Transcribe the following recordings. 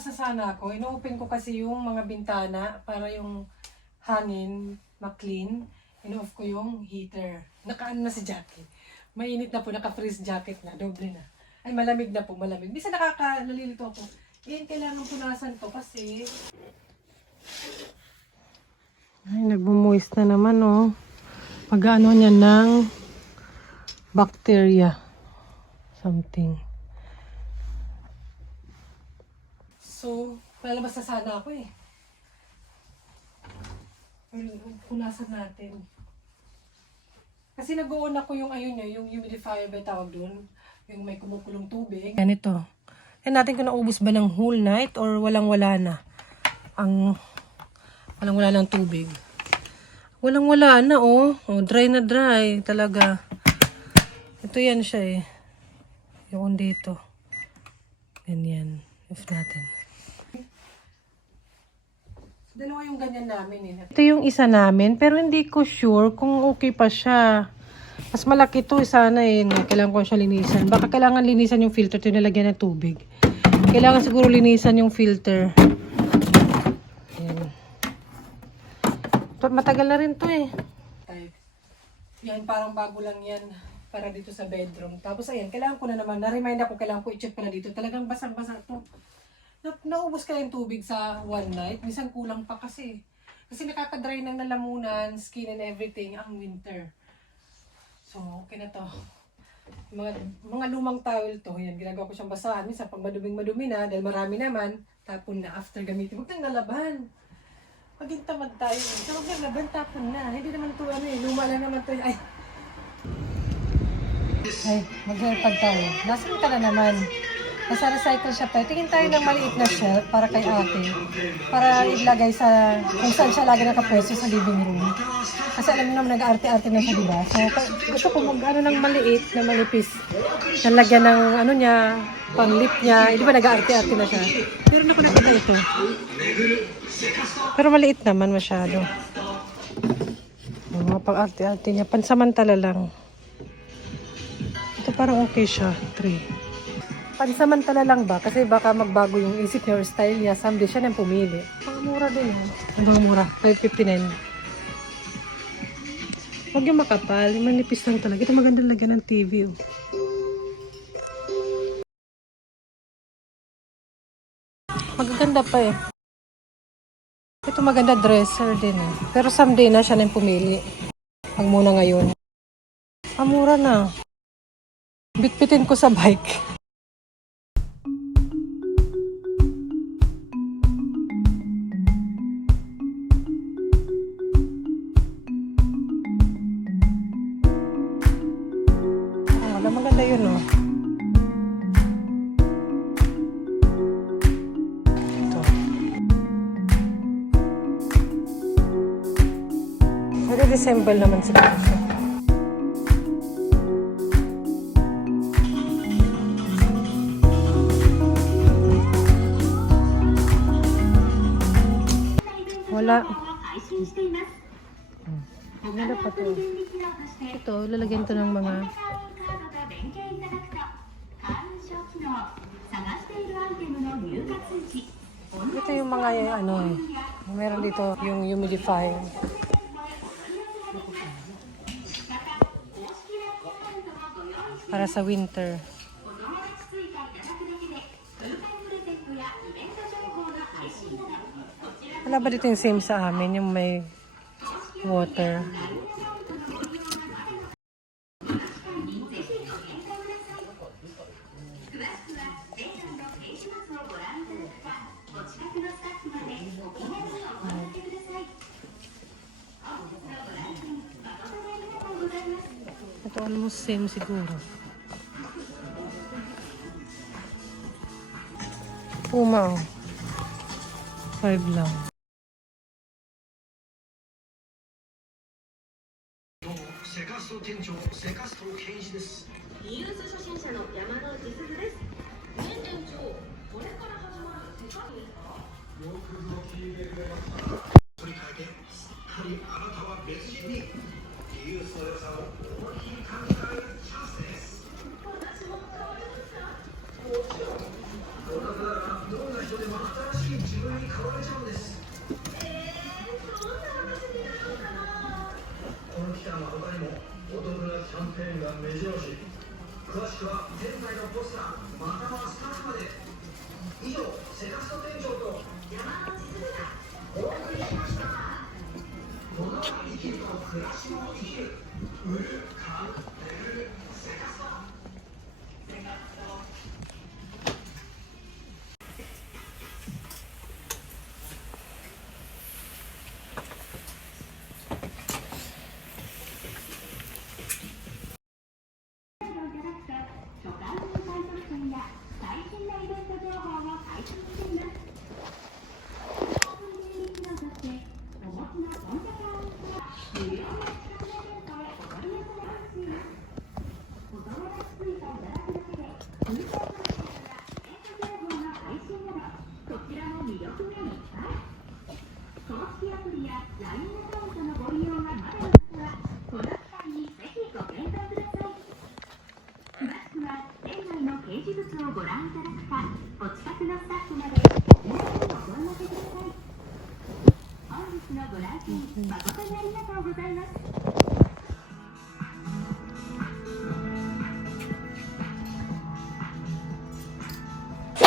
lalabas na sana ako. Ino-open ko kasi yung mga bintana para yung hangin ma-clean. Ino-off ko yung heater. Naka-ano na si jacket. Mainit na po, naka-freeze jacket na, doble na. Ay, malamig na po, malamig. Bisa nalilito ako. Eh, kailangan punasan to kasi... Ay, nagmumoist na naman, oh. Pag-ano niya ng bacteria. Something. So, lalabas na sana ako eh. Punasan natin. Kasi nag-on ako yung ayun niya, yung humidifier ba tawag dun? Yung may kumukulong tubig. Ganito. Yan natin kung naubos ba ng whole night or walang-wala na. Walang-wala ng tubig. Walang-wala na oh. Oh. Dry na dry talaga. Ito yan siya eh. Yung dito. Ganyan. Off natin. Dalawa yung ganyan namin eh. Ito yung isa namin pero hindi ko sure kung okay pa siya. Mas malaki to sana eh. Kailangan ko siya linisan. Baka kailangan linisan yung filter. Ito nilagyan ng tubig. Kailangan siguro linisan yung filter. Ayan. Matagal na rin to eh. Yan parang bago lang yan. Para dito sa bedroom. Tapos ayan, kailangan ko na naman. Na-remind ako kailangan ko i-check pala dito. Talagang basang-basa to. Naubos ka yung tubig sa one night. Minsan kulang pa kasi. Kasi nakaka-dry ng lalamunan, skin and everything ang winter. So, okay na to. Mga lumang towel to. Yan, ginagawa ko siyang basahan. Minsan pag maduming-madumi na, dahil marami naman, tapon na after gamitin. Huwag nang nalaban. Maging tamad tayo. So, huwag nang laban, tapon na. Hindi naman to ano eh. Luma lang naman to. Ay, mag-helpad tayo. Nasaan ka na naman? Nasa recycle shop tayo. Tingin tayo ng maliit na shelf para kay ate. Para ilagay sa kung saan siya lagi nakapwesto sa living room. Kasi alam mo naman nag-arte-arte na siya, diba? So, gusto ko mag-ano ng maliit na manipis. Nalagyan ng ano niya, pang-lip niya. Di ba nag-arte-arte na siya? Meron ako nakita ito. Pero maliit naman masyado. Mga pang-arte-arte niya. Pansamantala lang. Ito parang okay siya. 3. Pansamantala lang ba? Kasi baka magbago yung isip niya or style niya. Someday siya nang pumili. Ang mura din. Ang mura. 5.59. Huwag yung makapal. Yung manipis lang talaga. Ito maganda lagyan ng TV. Oh. Magaganda pa eh. Ito maganda dresser din eh. Pero someday na siya nang pumili. Pag muna ngayon. Ang mura na. Bitbitin ko sa bike. Maganda yun, no? Ito. Mag-disassemble naman sila. Wala. Wala pa to. Ito, lalagyan to ng mga ito yung mga ano eh. Meron dito yung humidifier. Para sa winter. Wala ba dito yung same sa amin? Yung may water. Ito almost same siguro. Puma, oh. 5 lang.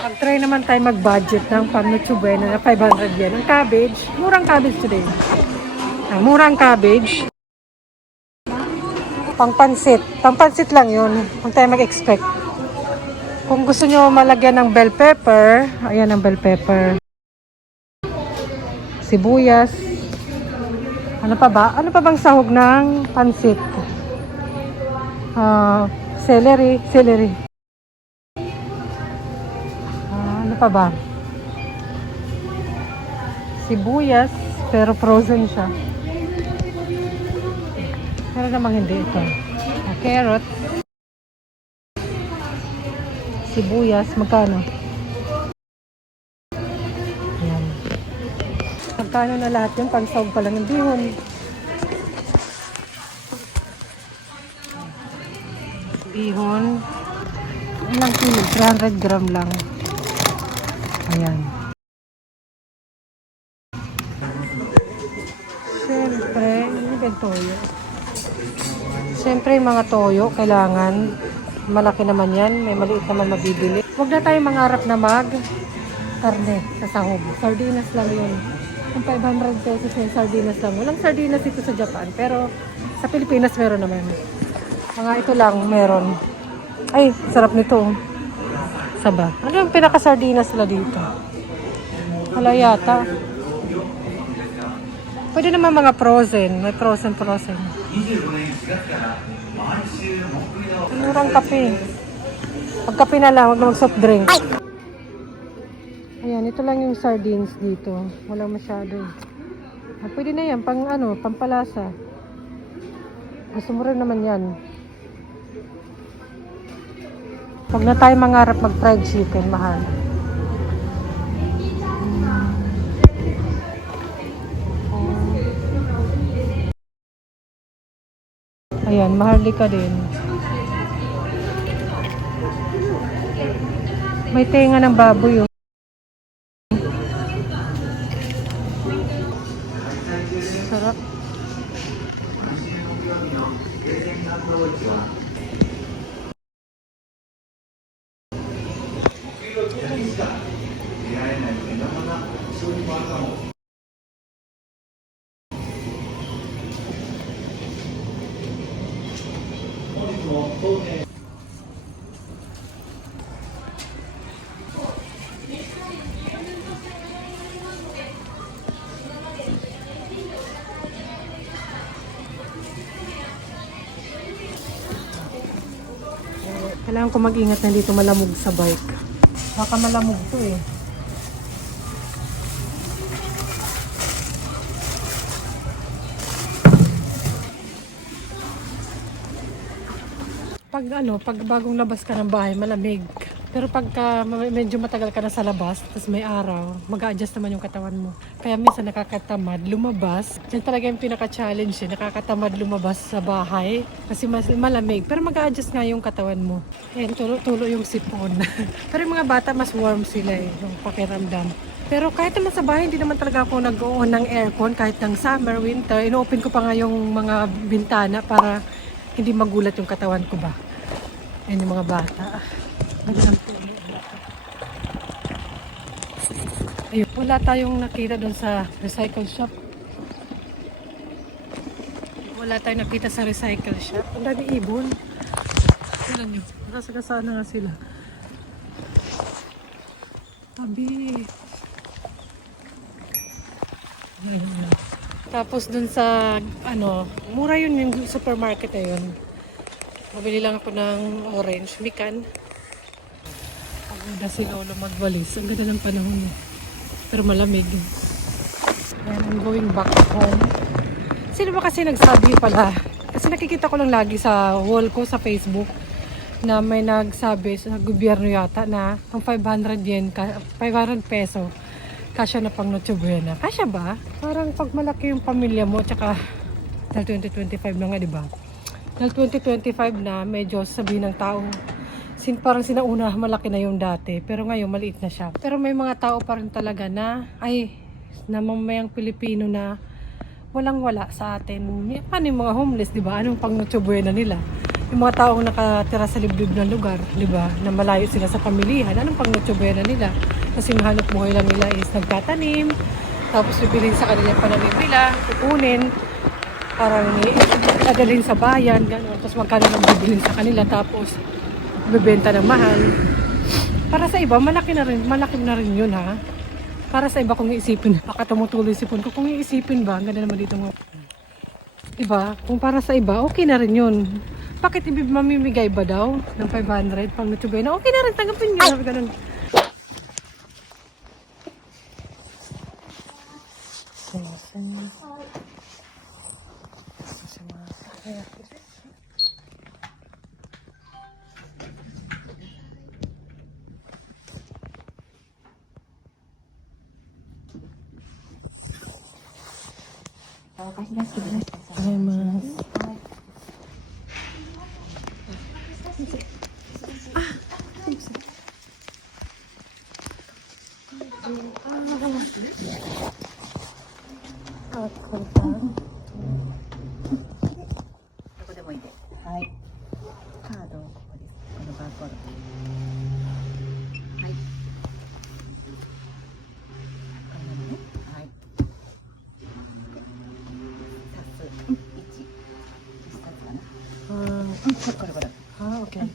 Mag-try naman tayo mag-budget ng pang Noche Buena na 500 yen. Ang cabbage, murang cabbage today. Murang cabbage. Pang-pansit. Pang-pansit lang yun. Huwag tayo mag-expect. Kung gusto nyo malagyan ng bell pepper, ayan ang bell pepper. Sibuyas. Ano pa ba? Ano pa bang sahog ng pansit? Celery. Celery. Ano pa ba? Sibuyas, pero frozen siya. Pero namang hindi ito. Carrot. Sibuyas, magkano? Ayan. Magkano na lahat yun? Pansahog pa lang ng bihon. Bihon. Ilang kilo? 300 gram lang. Ayan. Siyempre, hindi ba toyo? Siyempre, yung mga toyo, kailangan malaki naman yan. May maliit naman mabibili. Huwag na tayo mangarap na karne sa sahog. Sardinas lang yun. Kung 500 pesos yung sardinas lang. Walang sardinas dito sa Japan. Pero sa Pilipinas meron naman. Mga ito lang meron. Ay, sarap nito. Saba. Ano yung pinaka-sardinas nila dito? Wala yata. Pwede naman mga frozen. May frozen. Murang kape. Pag kape na lang, huwag na mag-soft drink. Ayan, ito lang yung sardines dito. Walang masyado. Pwede na yan, pampalasa. Gusto mo rin naman yan. Huwag na tayo mangarap mag-fried chicken, mahal. Ayan, maharlika din. May tenga ng baboy, oh. Sarap. Kailangan ko mag-ingat na dito malamog sa bike. Baka malamog to eh. Pag bagong labas ka ng bahay, malamig. Pero pagka medyo matagal ka na sa labas, tapos may araw, mag-a-adjust naman yung katawan mo. Kaya minsan nakakatamad lumabas. Yan talaga yung pinaka-challenge eh. Nakakatamad lumabas sa bahay kasi malamig. Pero mag-a-adjust nga yung katawan mo. Ayan, tulo yung sipon. Pero yung mga bata, mas warm sila eh, yung pakiramdam. Pero kahit naman sa bahay, hindi naman talaga ako nag-on ng aircon kahit ng summer, winter. Ino-open ko pa nga yung mga bintana para hindi magulat yung katawan ko ba. Ayan yung mga bata. Ayun, wala tayong nakita doon sa recycle shop. Wala tayong nakita sa recycle shop. Ang dami ibon. Tignan nyo. Nakasagasaan na nga sila. Tabi. Ayan. Tapos dun sa, mura yun yung supermarket na yun. Mabili lang ako ng orange, mikan. Pagod si Lolo magwalis. Ang ganda ng panahon. Pero malamig. And I'm going back home. Sino ba kasi nagsabi pala? Kasi nakikita ko lang lagi sa wall ko sa Facebook na may nagsabi sa gobyerno yata na ang 500 yen, 500 peso, kasya na pang Noche Buena. Kasya ba? Parang pag malaki yung pamilya mo, tsaka dahil 2025 na nga, di ba? Dahil 2025 na, medyo sabihin ng tao, parang sinauna, malaki na yung dati. Pero ngayon, maliit na siya. Pero may mga tao pa rin talaga na, namamayang Pilipino na walang-wala sa atin. Paano yung mga homeless, di ba? Anong pang Noche Buena nila? Yung mga taong nakatira sa liblib ng lugar, di ba? Na malayo sila sa pamilihan. Anong pang Noche Buena nila? Kasi mahanap buhay lang nila is nagtatanim, tapos bibilhin sa kanila yung pananim nila, kukunin, parang dadalhin sa bayan, gano'n. Tapos magkano lang bibilhin sa kanila, tapos bebenta ng mahal. Para sa iba, malaki na rin yun, ha? Para sa iba, kung iisipin, baka tumutuloy sipon ko, kung iisipin ba, ganda naman dito mga iba, kung para sa iba, okay na rin yun. Bakit mamimigay ba daw ng 500 pang Noche Buena? Okay na rin, tanggapin nyo. Ganun. Okay.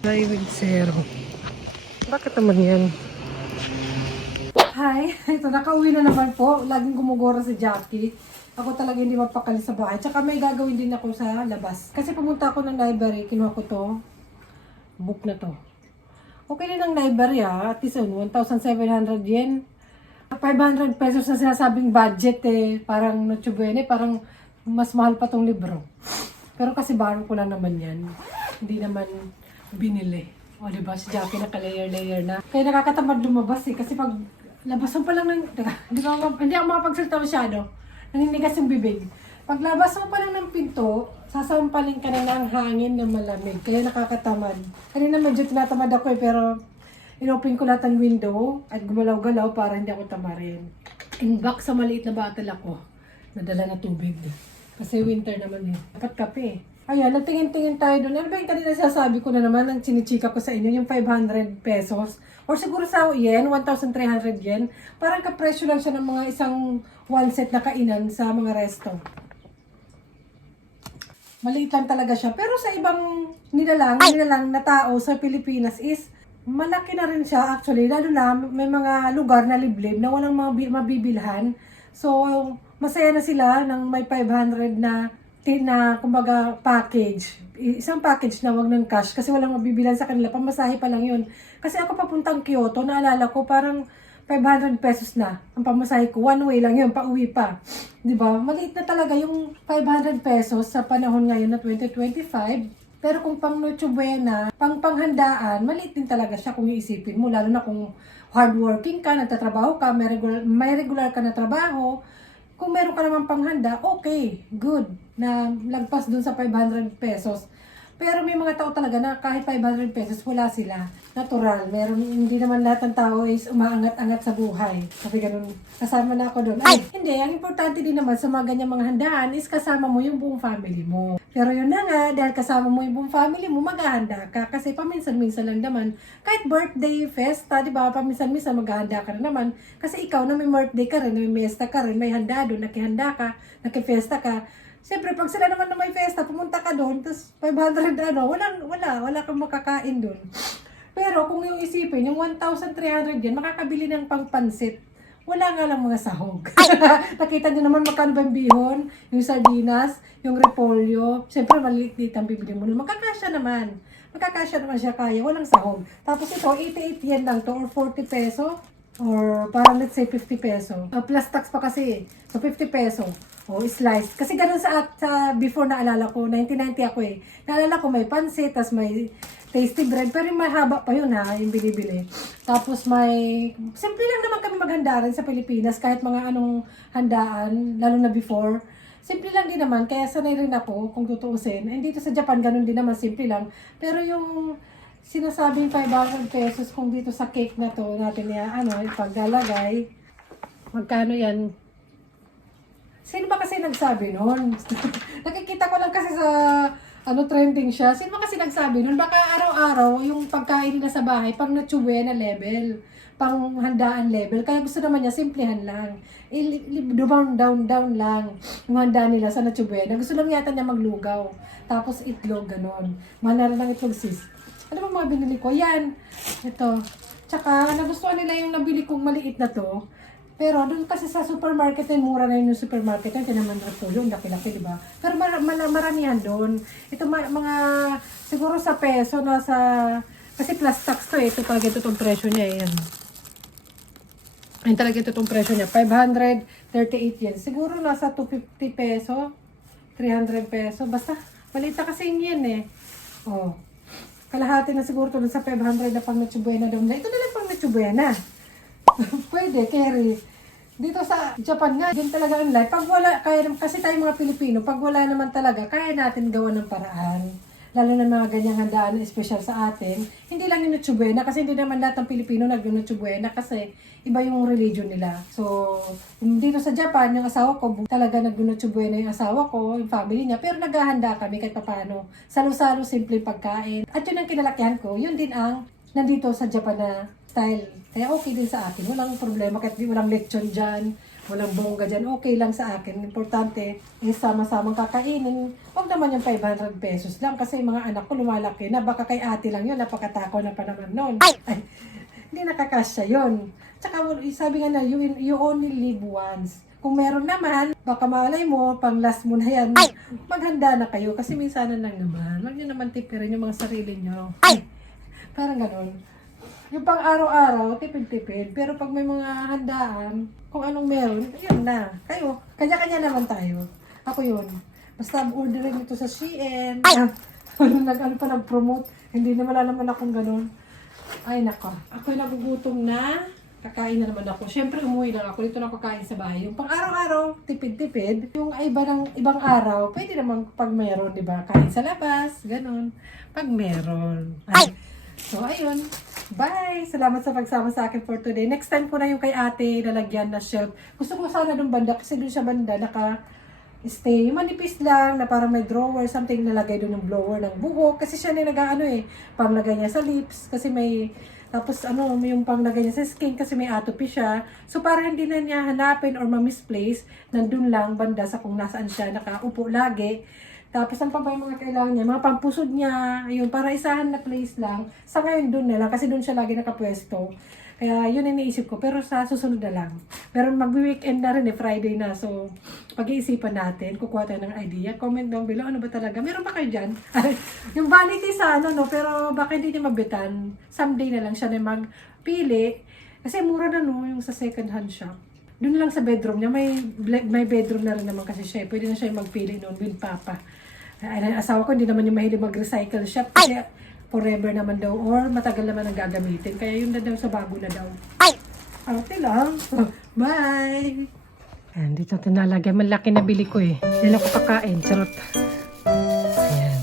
Driving zero. Bakit naman yan? Hi! Ito, nakauwi na naman po. Laging gumugora si Jackie. Ako talaga hindi mapakali sa bahay. Tsaka may gagawin din ako sa labas. Kasi pumunta ako ng library, kinuha ko to. Book na to. Okay din ang library At least 1,700 yen. 500 pesos na sinasabing budget Parang Noche Buena, parang mas mahal pa tong libro. Pero kasi baro ko lang naman yan. Hindi naman binili. O diba, si Jackie naka-layer-layer na. Kaya nakakatamad lumabas kasi pag labas mo pa lang ng, hindi ako makapagsalita masyado. Naninigas yung bibig. Pag labas mo pa lang ng pinto, sasampalin ka na ng hangin na malamig. Kaya nakakatamad. Kanina medyo tinatamad ako pero inopen ko lahat ng window at gumalaw-galaw para hindi ako tamarin. In back sa maliit na bottle ako, nadala na tubig. Kasi winter naman Dapat kape. Ayan, nagtingin-tingin tayo doon. Ano ba yung kanina sasabi ko na naman, ang chinichika ko sa inyo, yung 500 pesos. Or siguro sa yen, 1,300 yen. Parang kapresyo lang siya ng mga isang one set na kainan sa mga resto. Maliit lang talaga siya. Pero sa ibang nilalang na tao sa Pilipinas is, malaki na rin siya actually. Lalo na may mga lugar na liblib na walang mabibilhan. So, masaya na sila ng may 500 na kumbaga package. Isang package na wag ng cash kasi walang mabibilan sa kanila. Pamasahe pa lang yun. Kasi ako papuntang Kyoto, naalala ko parang 500 pesos na. Ang pamasahe ko, one way lang yun, pauwi pa. Diba? Maliit na talaga yung 500 pesos sa panahon ngayon na 2025. Pero kung pang Noche Buena, pang panghandaan, maliit din talaga siya kung iisipin mo. Lalo na kung hardworking ka, nagtatrabaho ka, may regular ka na trabaho. Kung meron ka naman panghanda, okay, good. Na lagpas dun sa 500 pesos. Pero may mga tao talaga na kahit 500 pesos, wala sila. Natural. Meron, hindi naman lahat ng tao is umaangat-angat sa buhay. Kasi ganun, kasama na ako doon. Ay, hindi. Ang importante din naman sa mga ganyang mga handaan is kasama mo yung buong family mo. Pero yun na nga, dahil kasama mo yung buong family mo, maghahanda ka. Kasi paminsan-minsan lang naman, kahit birthday, festa, di ba? Paminsan-minsan maghahanda ka na naman. Kasi ikaw na may birthday ka rin, may fiesta ka rin, may handa doon, nakihanda ka, nakifesta ka. Siyempre, pag sila naman na may festa, pumunta ka doon, tapos 500 wala kang makakain doon. Pero kung yung isipin, yung 1,300 yan, makakabili ng pangpansit. Wala nga lang mga sahog. Nakita nyo naman magkano ba yung bihon, yung sardinas, yung repolyo. Siyempre, maliit dito ang bibili mo. Magkakasya naman. Magkakasya naman siya kaya. Walang sahog. Tapos ito, 88 yen lang to or 40 peso. Or parang let's say 50 peso. Plus tax pa kasi. So 50 peso. O slice. Kasi ganun sa before naalala ko, 1990 ako eh. Naalala ko may pansit, tas may tasty bread. Pero yung mahaba pa yun ha, yung binibili. Tapos may, simple lang naman kami maghanda rin sa Pilipinas. Kahit mga anong handaan, lalo na before. Simple lang din naman, kaya sanay rin ako kung tutuusin. And dito sa Japan, ganun din naman, simple lang. Pero yung sinasabing 500 pesos kung dito sa cake na to, natin ipaglalagay, magkano yan? Sino ba kasi nagsabi nun? Nakikita ko lang kasi sa trending siya. Sino ba kasi nagsabi nun? Baka araw-araw yung pagkain nila sa bahay, pang natsuwe na level, pang handaan level. Kaya gusto naman niya, simplihan lang. Down lang yung handa nila sa natsuwe. Gusto lang yata niya maglugaw. Tapos itlog, ganon. Mahal na rin ang itlog, sis. Ano ba mga binili ko? Yan. Ito. Tsaka, nagustuhan nila yung nabili kong maliit na to. Pero, doon kasi sa supermarket, mura na yung supermarket. Yan, tinaman na ito. Yung laki-laki, diba? Pero maramihan doon. Ito, mga, siguro sa peso, kasi plus tax to eh. Ito talaga ito itong presyo niya. Yan. Yan talaga ito itong presyo niya. 538 yan. Siguro nasa 250 peso. 300 peso. Basta, malita kasi yan eh. Oh. Kalahati na siguro tulad sa 500 na pang Natsubuena daw na. Ito na lang pang Natsubuena. Pwede, carry. Dito sa Japan nga, din talaga ang life. Pag wala, kasi tayo mga Pilipino, pag wala naman talaga, kaya natin gawa ng paraan. Lalo na mga ganyang handaan na special sa atin. Hindi lang yung Natsubuena, kasi hindi naman lahat ng Pilipino nag-Natsubuena kasi iba yung religion nila. So, dito sa Japan, yung asawa ko, talaga nag-Natsubuena yung asawa ko, yung family niya, pero naghahanda kami kahit paano. Salo-salo, simple pagkain. At yun ang kinalakihan ko, yun din ang nandito sa Japan na style. Kaya okay din sa akin. Walang problema, kahit walang lechon dyan, walang bongga dyan, okay lang sa akin. Importante, sama-samang kakainin. Huwag naman yung 500 pesos lang kasi mga anak ko lumalaki na. Baka kay ate lang yun, napakatakaw na pa naman nun. Ay, hindi nakakasya yun. Tsaka sabi nga na, you only live once. Kung meron naman, baka malay mo, pang last mo na yan, maghanda na kayo. Kasi minsanan lang naman. Huwag nyo naman tipirin yung mga sarili nyo. Ay, parang ganun. Yung pang araw-araw, tipid-tipid. Pero pag may mga handaan, kung anong meron, yun na. Kayo, kanya-kanya naman tayo. Ako yun. Basta ordering ito sa Shein. Nag-promote. Hindi na wala naman akong ganun. Ay, nako. Ako'y nagugutom na. Kakain na naman ako. Siyempre, umuwi lang ako. Dito na ako kain sa bahay. Yung pang araw-araw, tipid-tipid. Yung ibang araw, pwede naman pag meron, di ba? Kain sa labas. Ganun. Pag meron. Ay. So, ayun. Bye! Salamat sa pagsama sa akin for today. Next time ko na yung kay ate lalagyan na shelf. Gusto ko sana doon banda kasi doon siya banda naka-stay. Manipis lang na parang may drawer, something nalagay doon yung blower ng buhok. Kasi siya na panglagay niya sa lips. Kasi may, tapos yung panglagay niya sa skin kasi may atopy siya. So, para hindi na niya hanapin or ma-misplace, nandun lang banda sa kung nasaan siya nakaupo lagi. Tapos, ang pa ba yung mga kailangan niya? Mga pampusod niya, ayun, para isahan na place lang. Sa ngayon, doon na lang, kasi doon siya lagi nakapwesto. Kaya, yun ang iniisip ko. Pero sa susunod na lang. Pero mag-weekend na rin Friday na. So, pag-iisipan natin, kukuha tayo ng idea. Comment down below, ano ba talaga? Meron ba kayo dyan? Yung vanity sa pero baka hindi niya mabitan. Someday na lang siya na magpili. Kasi mura na yung sa second hand shop. Doon lang sa bedroom niya, may bedroom na rin naman kasi siya. Pwede na siya magpili noon with papa. Ay, asawa ko hindi naman yung mahilig mag-recycle shop kasi forever naman daw or matagal naman ang gagamitin. Kaya yun na daw sa bago na daw. Ay! Okay lang. Bye! Ayan, dito tinalagyan. Malaki na bili ko eh. Yan ako kakain. Charot. Ayan.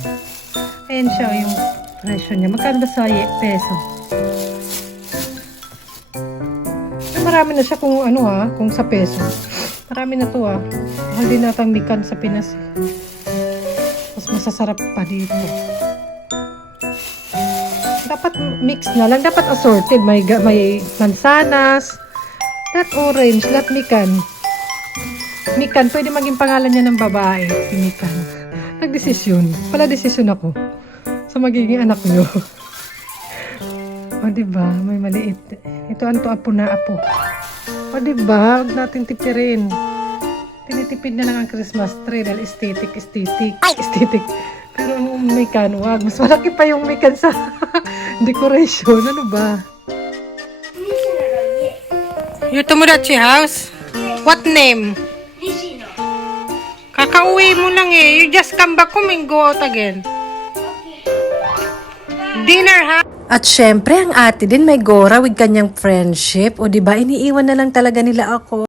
Ayan siya, yung presyo niya. Magkano ba sa peso? Marami na siya kung ano kung sa peso. Marami na to Mahal din natang mikan sa Pinas. Mas masasarap pa dito. Dapat mix na lang. Dapat assorted. May mansanas, lahat orange, lahat mikan. Mikan, pwede maging pangalan niya ng babae. Si Mikan. Nagdesisyon. Pala desisyon ako sa magiging anak niyo. O, diba? May maliit. Ito ang to apo na apo. O, diba? Huwag natin tipirin. Tinitipid na lang ang Christmas tree dahil aesthetic. Aesthetic. Pero ang mikan, wag. Mas malaki pa yung mikan sa decoration. Ano ba? Your Tomodachi house? What name? Kakauwi mo lang eh. You just come back home and go out again. Dinner ha? At syempre, ang ate din may gora with kanyang friendship. O diba, iniiwan na lang talaga nila ako.